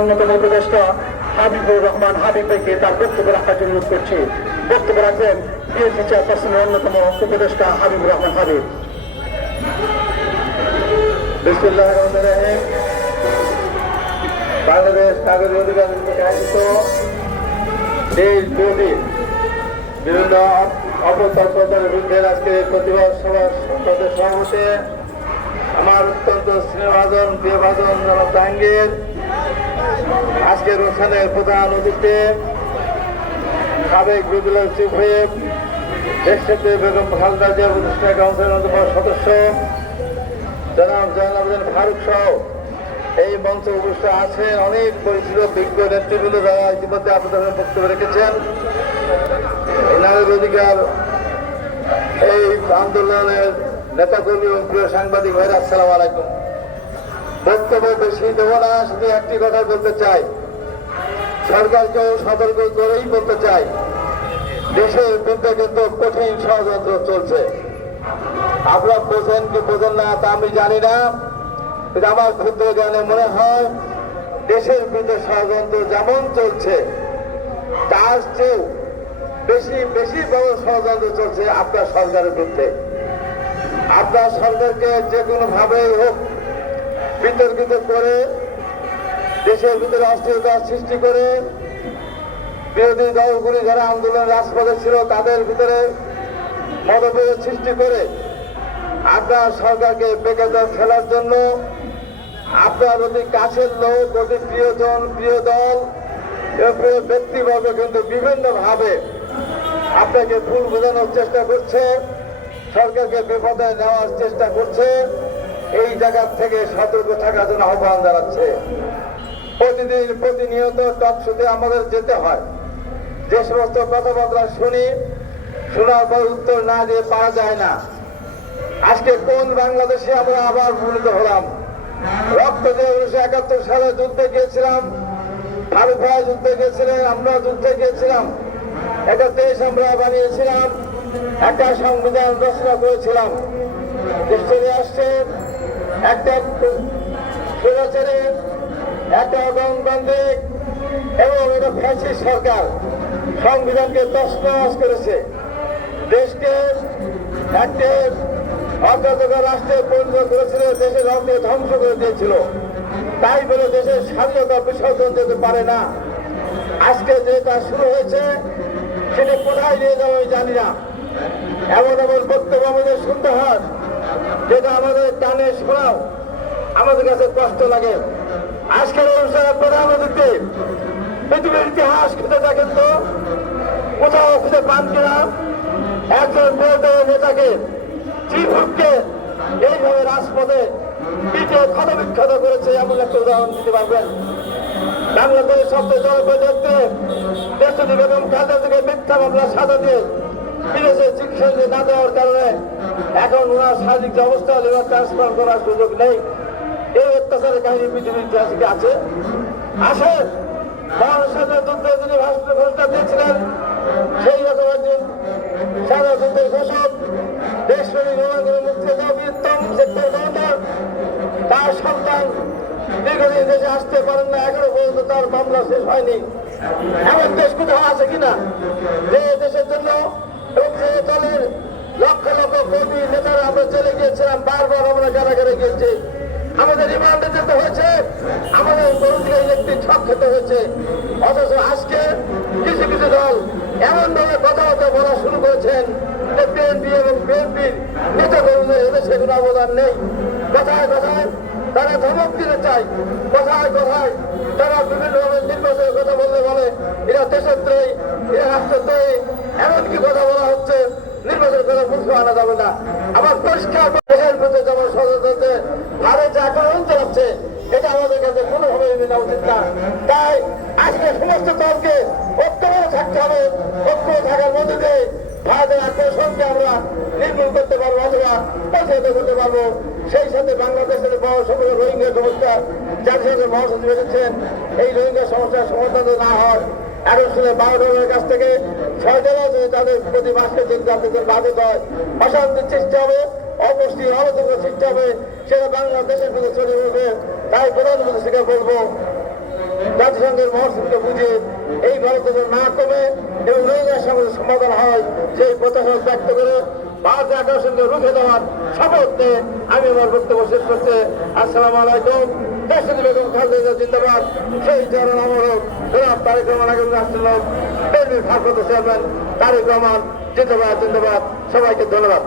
অন্যতম উপদেষ্টা হাবিবুর রহমান হাবিব ভাইকে তার বক্তব্য রাখার জন্য অনুরোধ করছি। বক্তব্য রাখবেন বিএনপি চেয়ারপারসনের অন্যতম উপদেষ্টা হাবিবুর রহমান হাবিব। বিসমুল্লাহ রহমান রাহিম। বাংলাদেশ নাগরিক অধিকার আয়োজিত দেশ বিরোধী বিভিন্ন অপতৎপরতার বিরুদ্ধে আজকে প্রতিবাদ সভা সভাপতি আমার অত্যন্ত স্নেহভাজন, প্রিয়ভাজন জাহাঙ্গীর। আজকের অনুষ্ঠানের প্রধান অতিথি, সাবেক বিদ্যালয়ের চিফ হুইপ দেশক্ষেত্রে বেগম খালদা জিয়া প্রতিষ্ঠা কাউন্সিলের অন্যতম সদস্য, জনাব জয়নাবুদ্দিন ফারুক সহ। এই মঞ্চে উপস্থিত আছেন অনেক পরিচিত বিজ্ঞ নেতৃবৃন্দ যারা ইতিমধ্যে আপনাদের বক্তব্য রেখেছেন। নারীর অধিকার, এই আন্দোলনের নেতাকর্মী এবং প্রিয় সাংবাদিক ভাইরা, আসসালাম আলাইকুম। বক্তব্য বেশি দেবো না, শুধু একটি কথা বলতে চাই। সরকারকেও সতর্ক করেই বলতে চাই দেশের বিরুদ্ধে কিন্তু কঠিন ষড়যন্ত্র চলছে। আপনারা বোঝেন কি বোঝেন না তা আমি জানি না আমার ক্ষুদ্র জ্ঞানে মনে হয় দেশের বিরুদ্ধে ষড়যন্ত্র যেমন চলছে, তার চেয়েও বেশি বেশি বড় ষড়যন্ত্র চলছে আপনার সরকারের বিরুদ্ধে। আপনার সরকারকে যে কোনো ভাবে হোক বিতর্কিত করে দেশের ভিতরে অস্থিরতার সৃষ্টি করে বিরোধী দলগুলি যারা আন্দোলন, রাজপথে ছিল, তাদের ভিতরে মতভেদ সৃষ্টি করে আপনার সরকারকে বেকার ফেলার জন্য আপনার অতি কাছের লোক, অতি প্রিয়জন, প্রিয় দল প্রিয় ব্যক্তিবর্গ কিন্তু বিভিন্নভাবে আপনাকে ভুল বোঝানোর চেষ্টা করছে, সরকারকে বিপদে নেওয়ার চেষ্টা করছে, এই জায়গা থেকে সতর্ক থাকার জন্য আহ্বান জানাচ্ছে। প্রতিদিন প্রতিনিয়ত টকশোতে আমাদের যেতে হয়। যে সমস্ত কথাবার্তা শুনি, শোনার পর উত্তর না দিয়ে পাওয়া যায় না। আজকে কোন বাংলাদেশে আমরা আবার ভূমিত হলাম? রক্ত দিয়ে উনিশশো একাত্তর সালে যুদ্ধে গিয়েছিলাম। ফারুক ভাই যুদ্ধে গিয়েছিলেন, আমরা যুদ্ধে গিয়েছিলাম। একটা দেশ আমরা বানিয়েছিলাম, একটা সংবিধান রচনা করেছিলাম। চলে আসছে। একটা স্বৈরাচারের একটা গণতান্ত্রিক এবং এটা ফ্যাসি সরকার সংবিধানকে তসনস করেছে। দেশকে একটি অগ্রগতির রাষ্ট্রে পরিণত করেছিল, দেশের রঙকে ধ্বংস করে দিয়েছিল। তাই বলে দেশের স্বাধীনতা বিসর্জন যেতে পারে না। আজকে যে কাজ শুরু হয়েছে, সেটা কোথায় নিয়ে যাব আমি জানি না। এমন এমন বক্তব্য আমাদের শুনতে হয়, যেটা আমাদের টানে শোনাও, আমাদের কাছে কষ্ট লাগে। আজকের অনুষ্ঠানের প্রধান অতিথি পৃথিবীর ইতিহাস খুঁজে দেখেন তো। কোথাও খুঁজে পান কিনা? একজন বড় নেতাকে চিফকে এইভাবে রাজপথে পিঠে ক্ষতবিক্ষত করেছে এমন একটা উদাহরণ দিতে পারবেন। বাংলাদেশের সবচেয়ে জনপ্রিয় দেখতে দেশটি বেগম খালেদা থেকে মিথ্যা মামলা সাজা দিয়ে বিদেশে চিকিৎসা না দেওয়ার কারণে এখন ওনার শারীরিক যে অবস্থা লিভার ট্রান্সফার করার সুযোগ নেই। এই অত্যাচারের কাহিনী পৃথিবীর ইতিহাসে আছে? আসে মহাসাগর যুদ্ধে যিনি ভাষণ ঘোষণা দিয়েছিলেন, সেই তার দেশে আসতে পারেন না তার মামলা শেষ হয়নি। এমন দেশ কোথাও আছে কিনা? যে দেশের জন্য দলের লক্ষ লক্ষ কর্মী, নেতারা আমরা চলে গিয়েছিলাম, বারবার আমরা কারাগারে গিয়েছি। আমাদের রিমান্ডে যেতে হয়েছে। আমাদের পলিটিক্যাল ইলেকট্রিক ছক খেতে হয়েছে। অথচ আজকে কিছু কিছু দল এমন ভাবে কথাবার্তা বলা শুরু করেছেন যে বিএনপি এবং বিএনপির নেতা কর্মীদের এদেশে কোনো অবদান নেই। কথায় কথায় তারা ধমক দিতে চায়। কথায় কথায় তারা বিভিন্নভাবে নির্বাচনের কথা বললে বলে, এরা দেশত্রয়ী এরা রাষ্ট্রত্রয়ী এমনকি কথা বলা হচ্ছে নির্বাচন করে বুঝতে আনা যাবে না। আমার পরিষ্কার প্রতি যেমন সচেতনতে ভারত যে আক্রমণ চালাচ্ছে এটা আমাদের কাছে কোনোভাবে মেনে উচিত না। তাই আজকে সমস্ত দলকে ঐক্যবদ্ধ থাকতে হবে, ঐক্য থাকার মধ্যে দিয়ে ভারতের আক্রমণকে আমরা নির্মূল করতে পারব অথবা করতে পারব। সেই সাথে বাংলাদেশের সকল রোহিঙ্গা সমস্যা জাতিসংঘের মহাসচিব এসেছেন। এই রোহিঙ্গা সমস্যার সমাধান না হয় শুনে বারো ডলারের কাছ থেকে ছয় ডলার যদি তাদের প্রতি বাজেট হয় অশান্তির সৃষ্টি হবে অপুষ্টি সৃষ্টি হবে সেটা বাংলাদেশের মধ্যে উঠবে তাই জাতিসংঘের বুঝে এই ভারতের না কমে এবং রোহিঙ্গার সমাজের সমাধান হয় সেই প্রত্যাশা ব্যক্ত করে ভারতের আগ্রাসনকে রুখে দেওয়ার শপথ আমি আমার বক্তব্য শেষ করছি আসসালামু আলাইকুম। খালেদা সেই চরণ আমরক জনাব তারেক রহমান আগামী রাষ্ট্রলোক বিএনপির ভারপ্রাপ্ত চেয়ারম্যান তারেক জিন্দাবাদ। সবাইকে ধন্যবাদ।